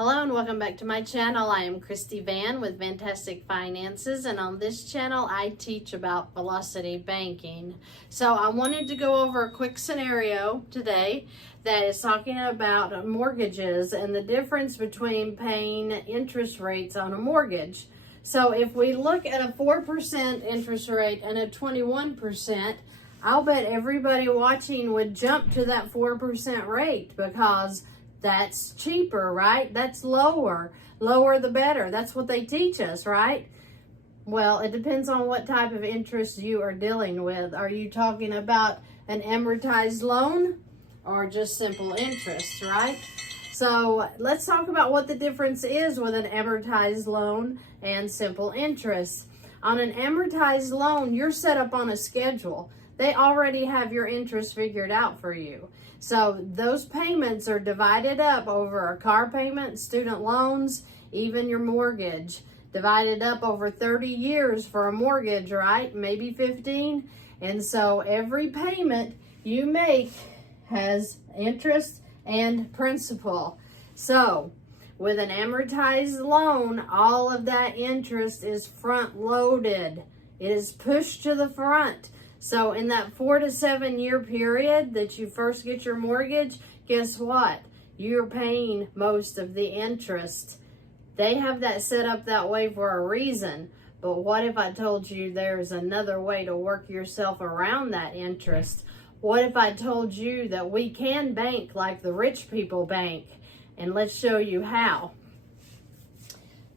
Hello and welcome back to my channel. I am Christy Vann with Fantastic Finances, and on this channel I teach about velocity banking. So I wanted to go over a quick scenario today that is talking about mortgages and the difference between paying interest rates on a mortgage. So if we look at a 4% interest rate and a 21%, I'll bet everybody watching would jump to that 4% rate because that's cheaper, right? That's lower. Lower the better. That's what they teach us, right? Well, it depends on what type of interest you are dealing with. Are you talking about an amortized loan or just simple interest, right? So let's talk about what the difference is with an amortized loan and simple interest. On an amortized loan, you're set up on a schedule. They already have your interest figured out for you. So those payments are divided up over a car payment, student loans, even your mortgage. Divided up over 30 years for a mortgage, right? Maybe 15. And so every payment you make has interest and principal. So with an amortized loan, all of that interest is front loaded. It is pushed to the front. So in that 4 to 7 year period that you first get your mortgage, guess what? You're paying most of the interest. They have that set up that way for a reason. But what if I told you there's another way to work yourself around that interest? What if I told you that we can bank like the rich people bank? And let's show you how.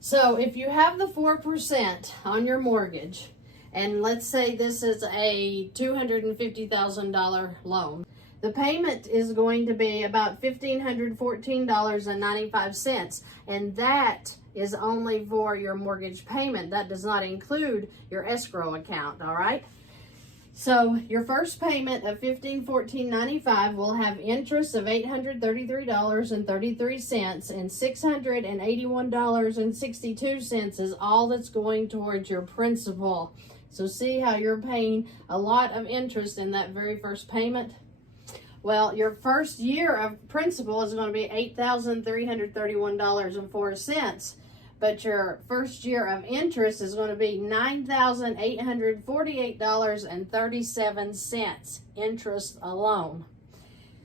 So if you have the 4% on your mortgage, and let's say this is a $250,000 loan, the payment is going to be about $1,514.95, and that is only for your mortgage payment. That does not include your escrow account, all right? So your first payment of $1,514.95 will have interest of $833.33, and $681.62 is all that's going towards your principal. So see how you're paying a lot of interest in that very first payment? Well, your first year of principal is going to be $8,331.04. But your first year of interest is going to be $9,848.37 interest alone.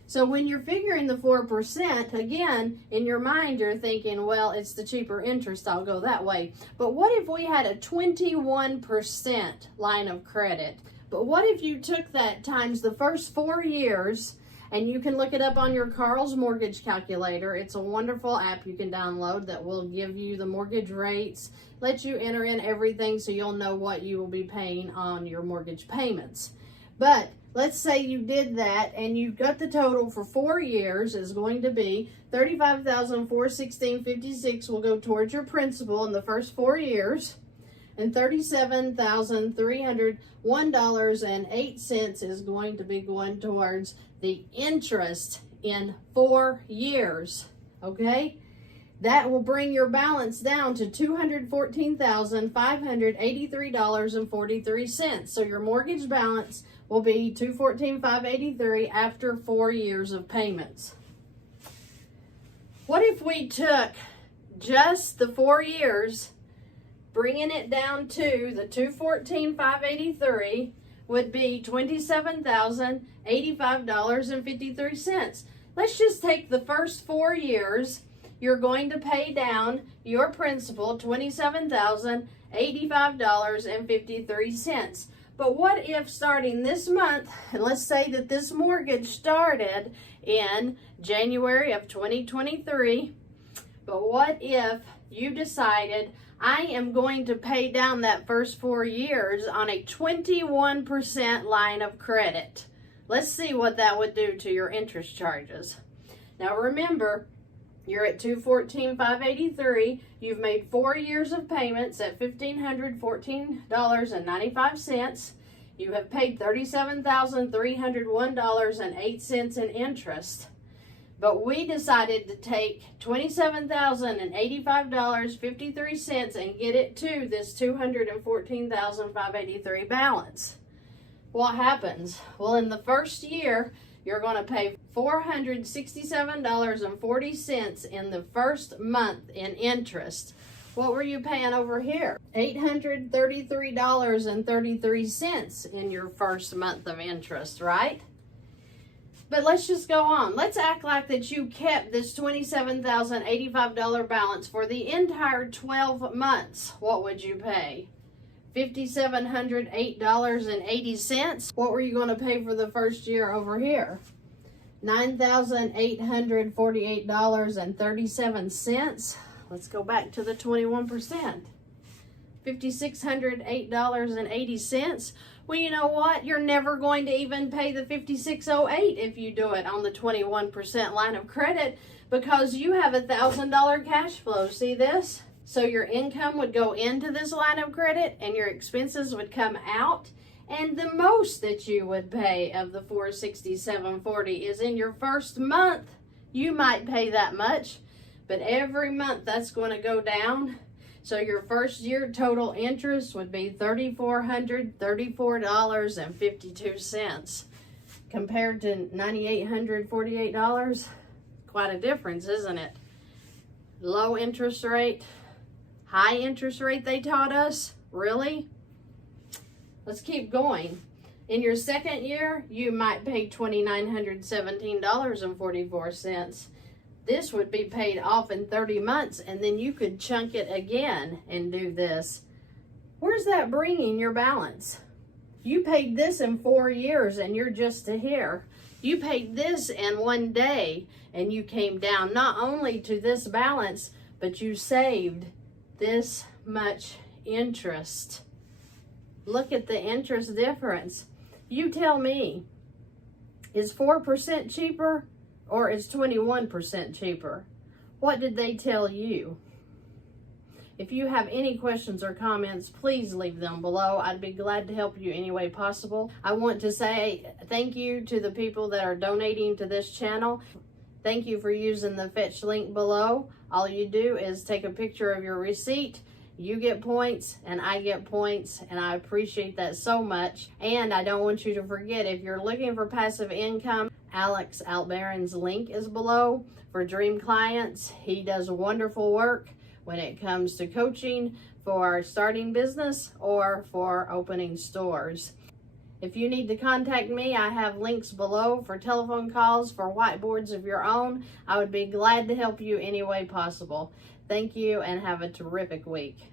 So when you're figuring the 4%, again, in your mind, you're thinking, well, it's the cheaper interest, I'll go that way. But what if we had a 21% line of credit? But what if you took that times the first 4 years, and you can look it up on your Carl's Mortgage Calculator. It's a wonderful app you can download that will give you the mortgage rates, let you enter in everything so you'll know what you will be paying on your mortgage payments. But let's say you did that and you got the total for 4 years is going to be $35,416.56 will go towards your principal in the first 4 years, and $37,301.08 is going to be going towards the interest in 4 years, okay? That will bring your balance down to $214,583.43. So your mortgage balance will be $214,583 after 4 years of payments. What if we took just the 4 years, bringing it down to the $214,583 would be $27,085.53. Let's just take the first 4 years. You're going to pay down your principal $27,085.53. But what if starting this month, and let's say that this mortgage started in January of 2023, but what if you decided, I am going to pay down that first 4 years on a 21% line of credit? Let's see what that would do to your interest charges. Now remember, you're at $214,583. You've made 4 years of payments at $1,514.95. You have paid $37,301.08 in interest. But we decided to take $27,085.53 and get it to this $214,583 balance. What happens? Well, in the first year, you're going to pay $467.40 in the first month in interest. What were you paying over here? $833.33 in your first month of interest, right? But let's just go on. Let's act like that you kept this $27,085 balance for the entire 12 months. What would you pay? $5,708.80. What were you going to pay for the first year over here? $9,848.37. Let's go back to the 21%. $5,608.80. Well, you know what? You're never going to even pay the $5,608 if you do it on the 21% line of credit, because you have $1,000 cash flow. See this? So your income would go into this line of credit and your expenses would come out. And the most that you would pay of the $467.40 is in your first month. You might pay that much, but every month that's going to go down. So your first year total interest would be $3,434.52 compared to $9,848. Quite a difference, isn't it? Low interest rate, high interest rate they taught us. Really? Let's keep going. In your second year, you might pay $2,917.44. This would be paid off in 30 months, and then you could chunk it again and do this. Where's that bringing your balance? You paid this in 4 years, and you're just to here. You paid this in 1 day, and you came down not only to this balance, but you saved this much interest. Look at the interest difference. You tell me, is 4% cheaper? Or is 21% cheaper? What did they tell you? If you have any questions or comments, please leave them below. I'd be glad to help you any way possible. I want to say thank you to the people that are donating to this channel. Thank you for using the Fetch link below. All you do is take a picture of your receipt. You get points and I get points, and I appreciate that so much. And I don't want you to forget, if you're looking for passive income, Alex Altbaron's link is below for dream clients. He does wonderful work when it comes to coaching for starting business or for opening stores. If you need to contact me, I have links below for telephone calls, for whiteboards of your own. I would be glad to help you any way possible. Thank you and have a terrific week.